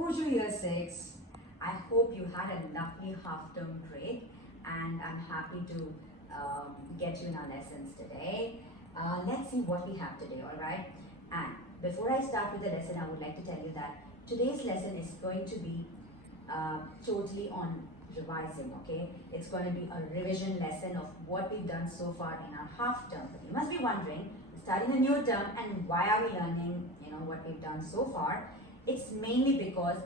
Bonjour Year 6. I hope you had a lovely half-term break and I'm happy to get you in our lessons today. Let's see what we have today, alright? And before I start with the lesson, I would like to tell you that today's lesson is going to be totally on revising, okay? It's going to be a revision lesson of what we've done so far in our half-term. But you must be wondering, starting a new term and why are we learning, what we've done so far? It's mainly because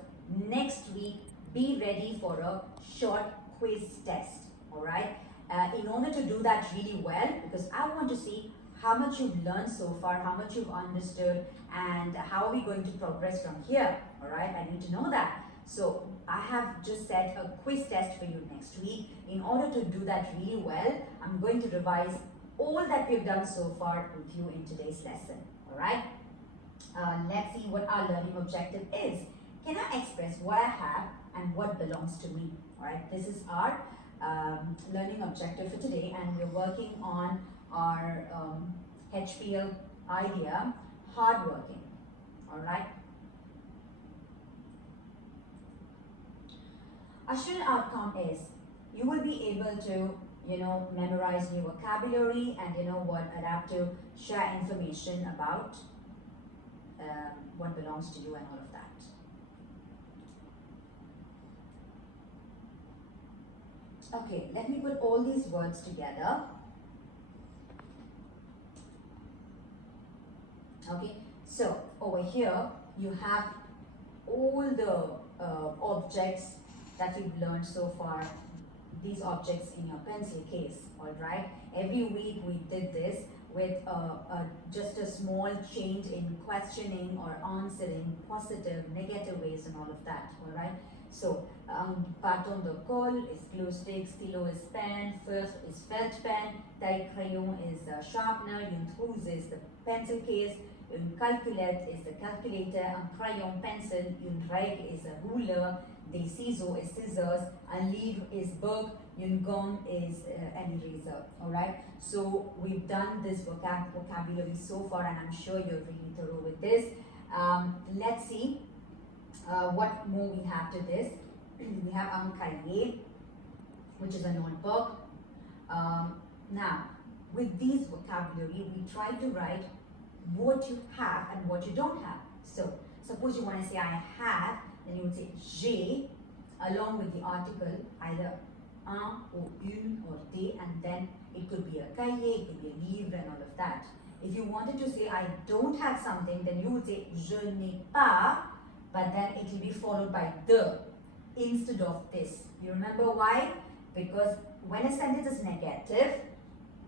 next week, be ready for a short quiz test, alright? In order to do that really well, because I want to see how much you've learned so far, how much you've understood, and how are we going to progress from here, alright? I need to know that. So I have just set a quiz test for you next week. In order to do that really well, I'm going to revise all that we've done so far with you in today's lesson, alright? Let's see what our learning objective is. Can I express what I have and what belongs to me? Alright, this is our learning objective for today, and we're working on our HPL idea, hardworking. Alright. Our student outcome is you will be able to memorize new vocabulary and adapt to share information about what belongs to you and all of that. Okay, let me put all these words together. Okay, so over here you have all the objects that you've learned so far, these objects in your pencil case, alright? Every week we did this with just a small change in questioning or answering, positive, negative ways and all of that, alright? So, bâton de colle is glue stick, stylo is pen, feutre is felt pen, taille crayon is sharpener, une trousse is the pencil case, une calculette is the calculator, un crayon pencil, une règle is a ruler, des ciseaux is scissors, un livre is book, une gomme is an eraser, alright? So we've done this vocabulary so far and I'm sure you're really thorough with this. Let's see what more we have to this. We have un cahier, which is a notebook. Now, with these vocabulary, we try to write what you have and what you don't have. So, suppose you want to say I have, then you would say j'ai, along with the article, either un or une or des, and then it could be a cahier, it could be a livre and all of that. If you wanted to say I don't have something, then you would say je n'ai pas, but then it will be followed by de instead of this. You remember why? Because when a sentence is negative,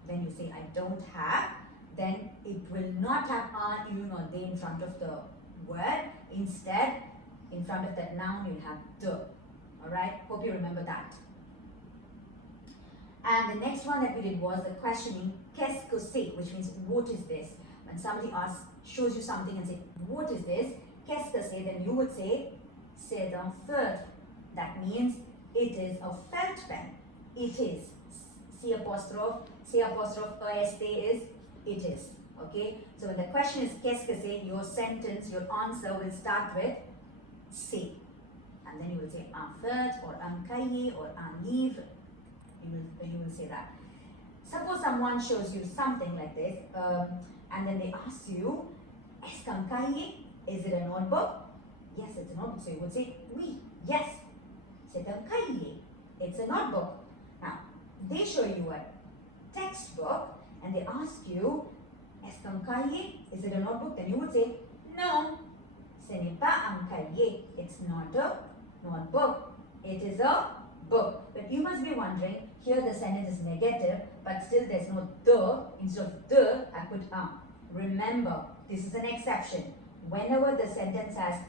then you say I don't have, then it will not have un, une or des in front of the word. Instead, in front of that noun, you'll have de. Alright, hope you remember that. And the next one that we did was the questioning, qu'est-ce que c'est, which means what is this? When somebody asks, shows you something and say, what is this? Qu'est-ce que c'est? Then you would say, c'est un feutre. That means it is a felt pen. It is. C apostrophe EST is it is. Okay? So when the question is qu'est-ce que c'est, your sentence, your answer will start with c'est. And then you will say un feutre or un cahier or un livre. You will say that. Suppose someone shows you something like this and then they ask you, est-ce qu'un cahier? Is it a notebook? Yes, it's a notebook. So you would say, oui, yes, c'est un cahier. It's a notebook. Now, they show you a textbook and they ask you, est-ce qu'un cahier? Is it a notebook? Then you would say, non, ce n'est pas un cahier. It's not a notebook. It is a book. But you must be wondering, here the sentence is negative, but still there's no the. Instead of the, I put un. Remember, this is an exception. Whenever the sentence has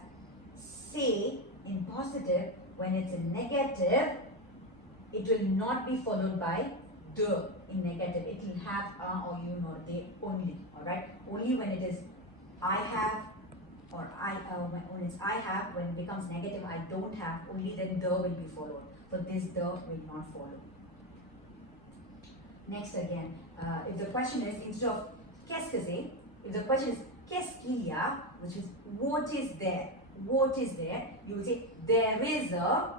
say in positive, when it's in negative, it will not be followed by the in negative. It will have un or une or they only. Alright? Only when it is I have or when it's I have, when it becomes negative, I don't have, only then the will be followed. For this, the will not follow. Next again, if the question is, instead of qu'est-ce que c'est, if the question is qu'est-ce qu'il y a, which is what is there, what is there, you would say there is a,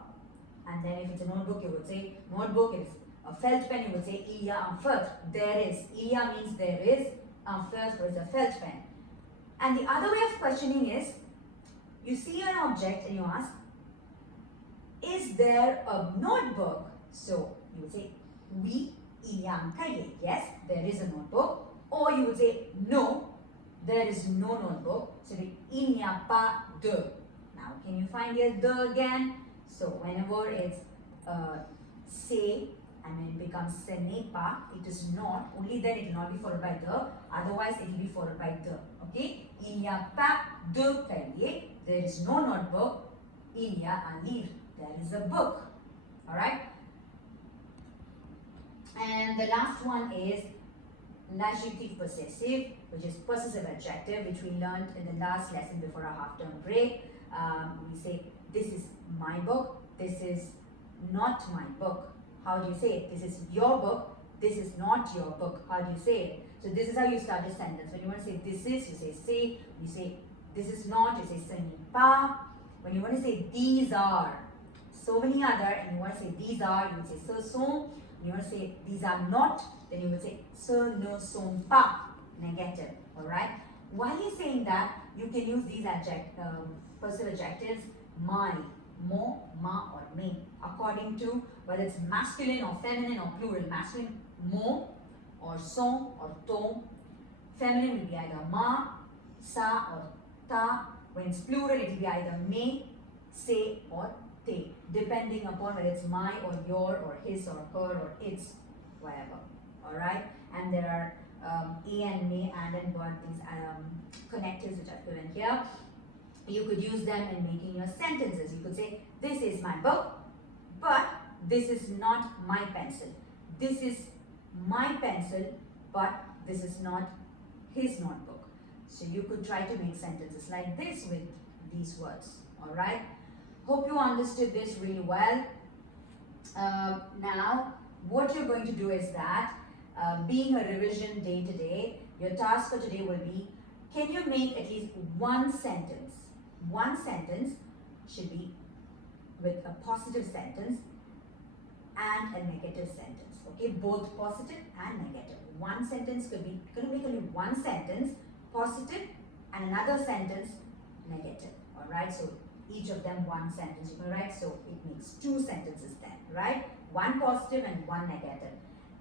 and then if it's a notebook, you would say notebook. If it's a felt pen, you would say il y a un felt. There is. Il y a means there is. Un felt is a felt pen. And the other way of questioning is, you see an object and you ask, is there a notebook? So you would say, oui, il y a un cahier. Yes, there is a notebook. Or you would say, no, there is no notebook. So il n'y a pas de. Now, can you find here de again? So whenever it's say and then it becomes ce n'est pas, it is not. Only then it will not be followed by the. Otherwise, it will be followed by the. Okay? Il n'y a pas de cahier. There is no notebook. Il y a un livre. There is a book. Alright? And the last one is l'adjectif possessive, which is possessive adjective, which we learned in the last lesson before our half-term break. We say, this is my book, this is not my book. How do you say it? This is your book, this is not your book. How do you say it? So this is how you start a sentence. When you want to say this is, you say c'est. When you say this is not, you say ce n'est pas. When you want to say these are, so many other, and you want to say these are, you would say ce sont. When you want to say these are not, then you would say ce ne sont pas, negative. Alright? While you're saying that, you can use these possessive adjectives, my, mon, ma, or me, according to whether it's masculine or feminine or plural. Masculine, mon, or son, or ton. Feminine will be either ma, sa, or ta. When it's plural, it will be either me, se, or te, depending upon whether it's my, or your, or his, or her, or its, whatever. Alright? And there are a and me, and but these connectives which I've given here. You could use them in making your sentences. You could say, this is my book, but this is not my pencil. This is my pencil, but this is not his notebook. So you could try to make sentences like this with these words. Alright? Hope you understood this really well. Now, what you're going to do is that, being a revision day today, your task for today will be, can you make at least one sentence? One sentence should be with a positive sentence and a negative sentence. Okay, both positive and negative. One sentence could be, you can make only one sentence positive and another sentence negative. Alright, so each of them one sentence you can write, so it makes two sentences then, right? One positive and one negative.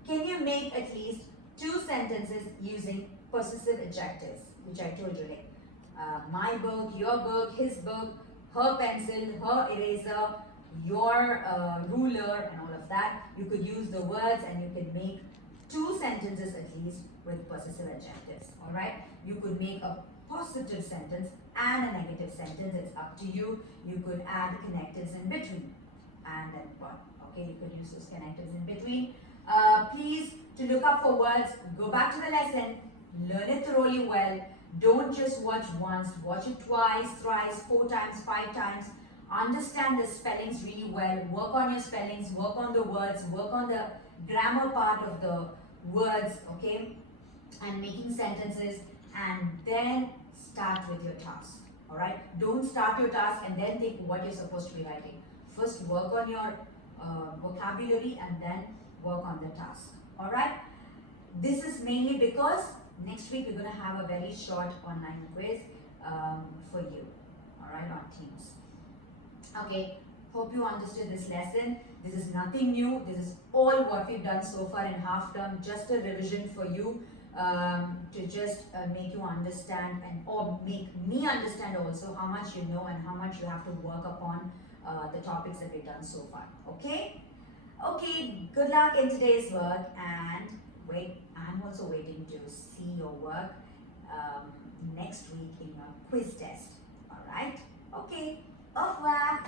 Can you make at least two sentences using possessive adjectives, which I told you, like my book, your book, his book, her pencil, her eraser, your ruler, and all of that? You could use the words and you could make two sentences at least with possessive adjectives. Alright? You could make a positive sentence and a negative sentence. It's up to you. You could add connectives in between. And then what? Okay, you could use those connectives in between. Please, to look up for words, go back to the lesson, learn it thoroughly well. Don't just watch once, watch it twice, thrice, 4 times, 5 times. Understand the spellings really well. Work on your spellings, work on the words, work on the grammar part of the words, okay? And making sentences, and then start with your task. Alright? Don't start your task and then think what you're supposed to be writing. First work on your vocabulary and then work on the task. Alright? This is mainly because next week we're going to have a very short online quiz for you. Alright, on Teams. Okay, hope you understood this lesson. This is nothing new. This is all what we've done so far in half term. Just a revision for you to just make you understand or make me understand also how much you know and how much you have to work upon the topics that we've done so far. Okay? Okay, good luck in today's work, and wait, I'm also waiting to see your work next week in your quiz test. Alright? Okay, au revoir.